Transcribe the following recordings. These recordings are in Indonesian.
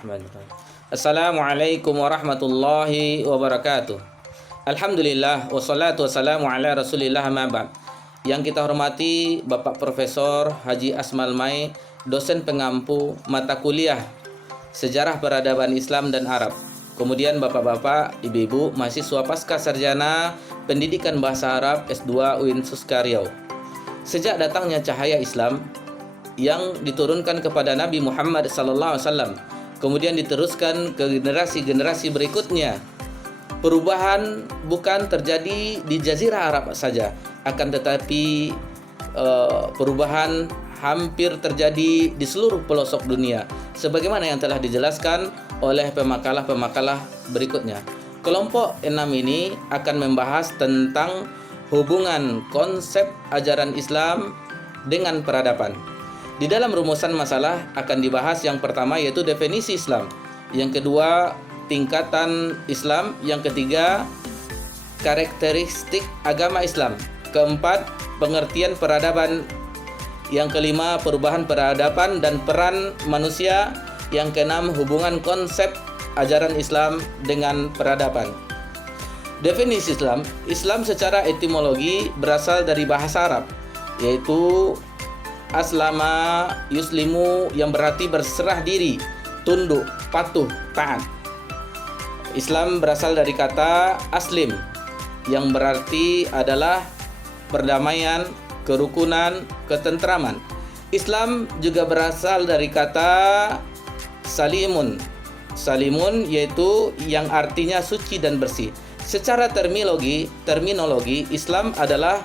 Bismillahirrahmanirrahim. Assalamualaikum warahmatullahi wabarakatuh. Alhamdulillah wassalatu wassalamu ala Rasulillah ma ba'd. Yang kita hormati Bapak Profesor Haji Asmal Mai, dosen pengampu mata kuliah Sejarah Peradaban Islam dan Arab. Kemudian Bapak-bapak, Ibu-ibu, mahasiswa pasca sarjana Pendidikan Bahasa Arab S2 UIN Suska Riau. Sejak datangnya cahaya Islam yang diturunkan kepada Nabi Muhammad SAW, kemudian diteruskan ke generasi-generasi berikutnya, perubahan bukan terjadi di Jazirah Arab saja, akan tetapi perubahan hampir terjadi di seluruh pelosok dunia, sebagaimana yang telah dijelaskan oleh pemakalah-pemakalah berikutnya. Kelompok 6 ini akan membahas tentang hubungan konsep ajaran Islam dengan peradaban. Di dalam rumusan masalah akan dibahas yang pertama yaitu definisi Islam, yang kedua tingkatan Islam, yang ketiga karakteristik agama Islam, keempat pengertian peradaban, yang kelima perubahan peradaban dan peran manusia, yang keenam hubungan konsep ajaran Islam dengan peradaban. Definisi Islam. Islam secara etimologi berasal dari bahasa Arab, yaitu aslama yuslimu, yang berarti berserah diri, tunduk, patuh, taat. Islam berasal dari kata aslim, yang berarti adalah perdamaian, kerukunan, ketentraman. Islam juga berasal dari kata salimun. Salimun yaitu yang artinya suci dan bersih. Secara terminologi, Islam adalah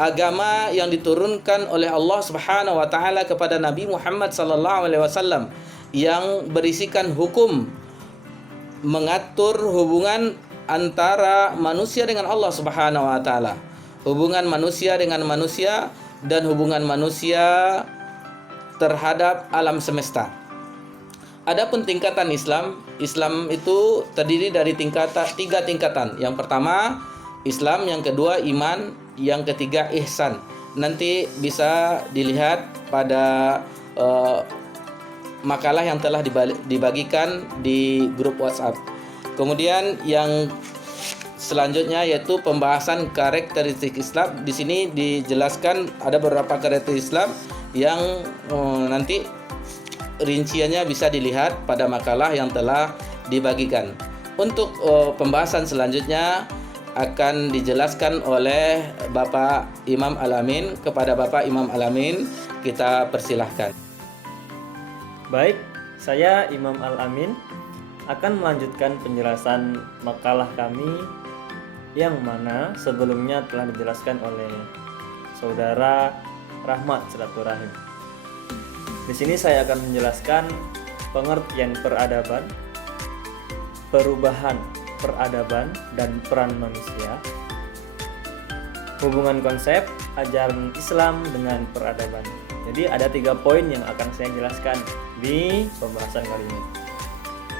agama yang diturunkan oleh Allah Subhanahu wa taala kepada Nabi Muhammad sallallahu alaihi wasallam, yang berisikan hukum mengatur hubungan antara manusia dengan Allah Subhanahu wa taala, hubungan manusia dengan manusia, dan hubungan manusia terhadap alam semesta. Adapun tingkatan Islam itu terdiri dari tiga tingkatan. Yang pertama Islam, yang kedua iman, yang ketiga ihsan. Nanti bisa dilihat pada makalah yang telah dibagikan di grup WhatsApp. Kemudian yang selanjutnya yaitu pembahasan karakteristik Islam. Di sini dijelaskan ada beberapa karakteristik Islam yang nanti rinciannya bisa dilihat pada makalah yang telah dibagikan. Untuk pembahasan selanjutnya akan dijelaskan oleh Bapak Imam Al-Amin. Kepada Bapak Imam Al-Amin kita persilahkan. Baik, saya Imam Al-Amin akan melanjutkan penjelasan makalah kami yang mana sebelumnya telah dijelaskan oleh Saudara Rahmat Silaturahim. Di sini saya akan menjelaskan pengertian peradaban, perubahan peradaban dan peran manusia, hubungan konsep ajaran Islam dengan peradaban. Jadi ada 3 poin yang akan saya jelaskan di pembahasan kali ini.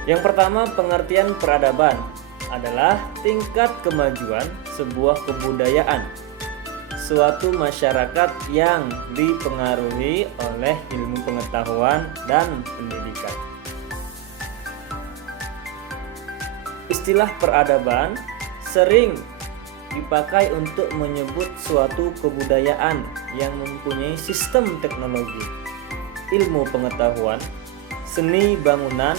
Yang pertama, pengertian peradaban adalah tingkat kemajuan sebuah kebudayaan, suatu masyarakat yang dipengaruhi oleh ilmu pengetahuan dan pendidikan. Istilah peradaban sering dipakai untuk menyebut suatu kebudayaan yang mempunyai sistem teknologi, ilmu pengetahuan, seni bangunan,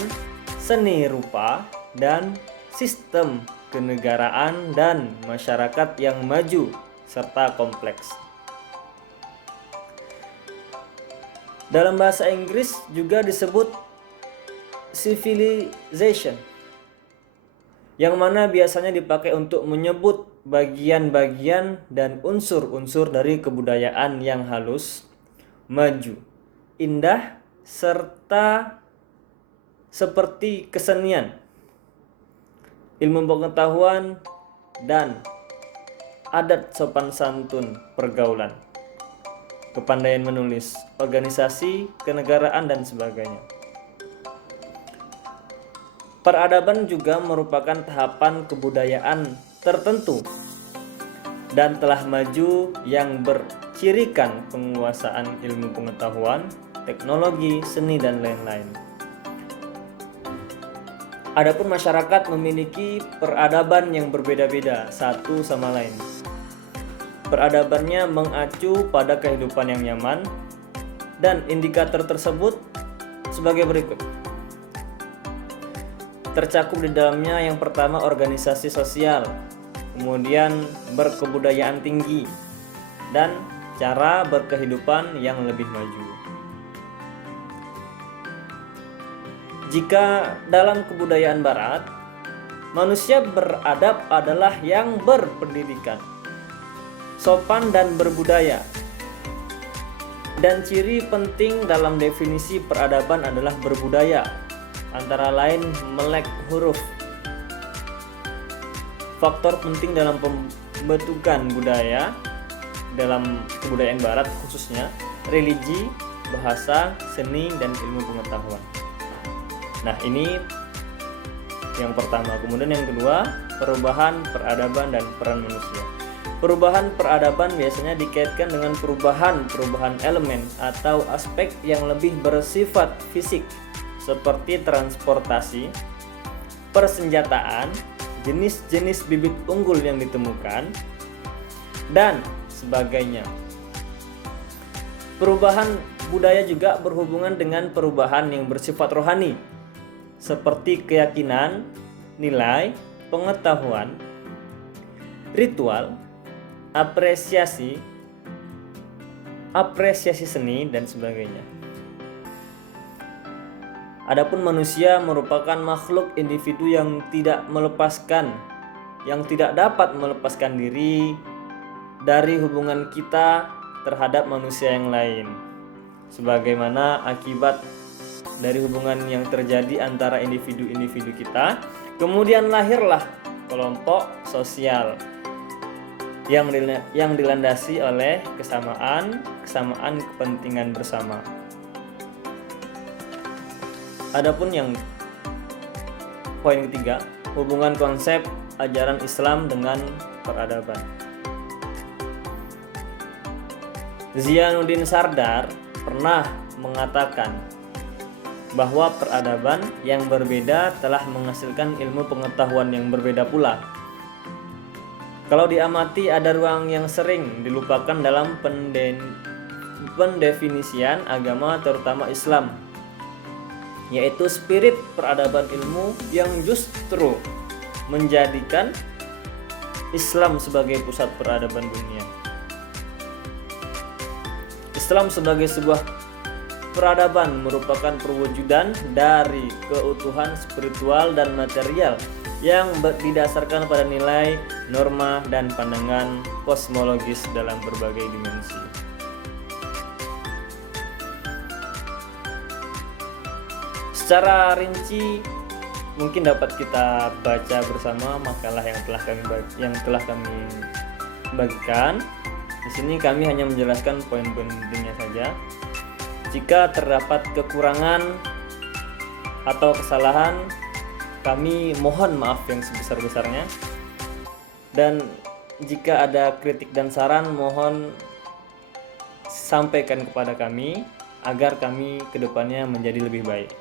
seni rupa, dan sistem kenegaraan dan masyarakat yang maju serta kompleks. Dalam bahasa Inggris juga disebut civilization, yang mana biasanya dipakai untuk menyebut bagian-bagian dan unsur-unsur dari kebudayaan yang halus, maju, indah, serta seperti kesenian, ilmu pengetahuan, dan adat sopan santun pergaulan, kepandaian menulis, organisasi, kenegaraan, dan sebagainya. Peradaban juga merupakan tahapan kebudayaan tertentu dan telah maju yang bercirikan penguasaan ilmu pengetahuan, teknologi, seni, dan lain-lain. Adapun masyarakat memiliki peradaban yang berbeda-beda satu sama lain. Peradabannya mengacu pada kehidupan yang nyaman, dan indikator tersebut sebagai berikut. Tercakup di dalamnya yang pertama organisasi sosial, kemudian berkebudayaan tinggi, dan cara berkehidupan yang lebih maju. Jika dalam kebudayaan barat, manusia beradab adalah yang berpendidikan, sopan dan berbudaya. Dan ciri penting dalam definisi peradaban adalah berbudaya, antara lain melek huruf. Faktor penting dalam pembentukan budaya dalam kebudayaan barat khususnya religi, bahasa, seni, dan ilmu pengetahuan. Nah, ini yang pertama. Kemudian yang kedua, perubahan peradaban dan peran manusia. Perubahan peradaban biasanya dikaitkan dengan perubahan elemen atau aspek yang lebih bersifat fisik seperti transportasi, persenjataan, jenis-jenis bibit unggul yang ditemukan, dan sebagainya. Perubahan budaya juga berhubungan dengan perubahan yang bersifat rohani, seperti keyakinan, nilai, pengetahuan, ritual, apresiasi seni, dan sebagainya. Adapun manusia merupakan makhluk individu yang tidak dapat melepaskan diri dari hubungan kita terhadap manusia yang lain, sebagaimana akibat dari hubungan yang terjadi antara individu-individu kita. Kemudian lahirlah kelompok sosial yang dilandasi oleh kesamaan kepentingan bersama. Adapun yang poin ketiga, hubungan konsep ajaran Islam dengan peradaban. Zainuddin Sardar pernah mengatakan bahwa peradaban yang berbeda telah menghasilkan ilmu pengetahuan yang berbeda pula. Kalau diamati, ada ruang yang sering dilupakan dalam pendefinisian agama terutama Islam, yaitu spirit peradaban ilmu yang justru menjadikan Islam sebagai pusat peradaban dunia. Islam sebagai sebuah peradaban merupakan perwujudan dari keutuhan spiritual dan material yang didasarkan pada nilai, norma, dan pandangan kosmologis dalam berbagai dimensi. Secara rinci mungkin dapat kita baca bersama makalah yang telah kami bagikan. Di sini kami hanya menjelaskan poin-poin pentingnya saja. Jika terdapat kekurangan atau kesalahan, kami mohon maaf yang sebesar-besarnya. Dan jika ada kritik dan saran, mohon sampaikan kepada kami agar kami kedepannya menjadi lebih baik.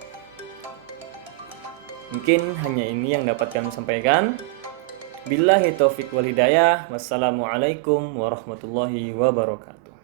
Mungkin hanya ini yang dapat kami sampaikan. Billahi taufiq wal hidayah. Wassalamualaikum warahmatullahi wabarakatuh.